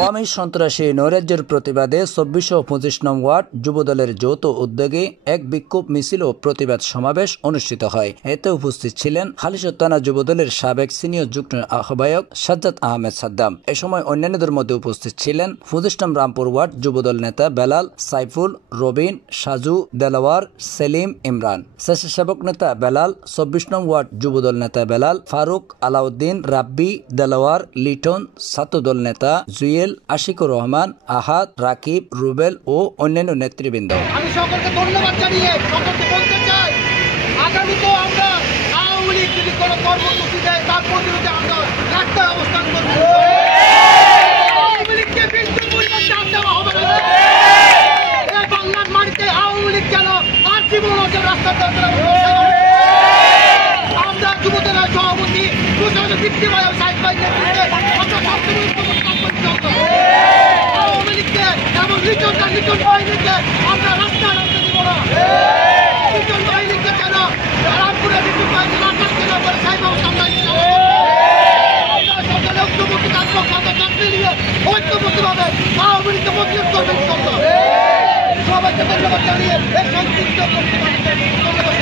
আওয়ামী সন্ত্রাসী নৈরাজ্যের প্রতিবাদে ২৪ ও ২৫ নং ওয়ার্ড যুবদলের যৌথ উদ্যোগে এক বিক্ষোভ মিছিল ও প্রতিবাদ সমাবেশ অনুষ্ঠিত হয়। এতে উপস্থিত ছিলেন হালিশহর থানা যুবদলের সাবেক সিনিয়র যুগ্ম আহ্বায়ক সাজ্জাদ আহমেদ সাদ্দাম। এ সময় অন্যান্যদের মধ্যে উপস্থিত ছিলেন ২৫ নং রামপুর ওয়ার্ড যুবদল নেতা বেলাল, সাইফুল, রবিন, সাজু, দেলাওয়ার, সেলিম, ইমরান, স্বেচ্ছাসেবক নেতা বেলাল, ২৪ নং ওয়ার্ড যুবদল নেতা বেলাল, ফারুক, আলাউদ্দিন, রাব্বি, দেলাওয়ার, লিটন, ছাত্রদল নেতা জুয়েল, আশিকুর রহমান, আহাদ, রাকিব, রুবেল ও অন্যান্য নেতৃবৃন্দ। আমি সকলকে ধন্যবাদ জানিয়ে সকলকে বলতে চাই, আগামীতেও আমরা আওয়ামী লীগ যদি কোনো কর্মসূচি দেয় তার প্রতিরোধে আমরা রাস্তায় অবস্থান করব। আওয়ামী লীগকে বিন্দু পরিমাণ চাপ দেওয়া হবে না। এই বাংলার মাটিতে আওয়ামী লীগ যেন আর জীবন রাস্তাতে আমরা যুবদলের সভাপতি বৃত্তি ভাই সাইড ভাই নেতৃত্বে আমরা আওয়ামী লীগকে এবং লিটন বাহিনীকে আমরা রাস্তায় রাখতে দিব না। লিটন বাহিনীকে কেন রামপুরে লিটন বাহিনী রাখার কেন করে সাইবাবু সামলাই আমরা সকালে ঐক্যবদ্ধ থাকবো, কথা চাকরি নিয়ে ঐক্যবদ্ধভাবে আওয়ামী লীগকে মজবুত করবেন। সবাইকে ধন্যবাদ জানিয়ে এই সংক্ষিপ্ত ধন্যবাদ।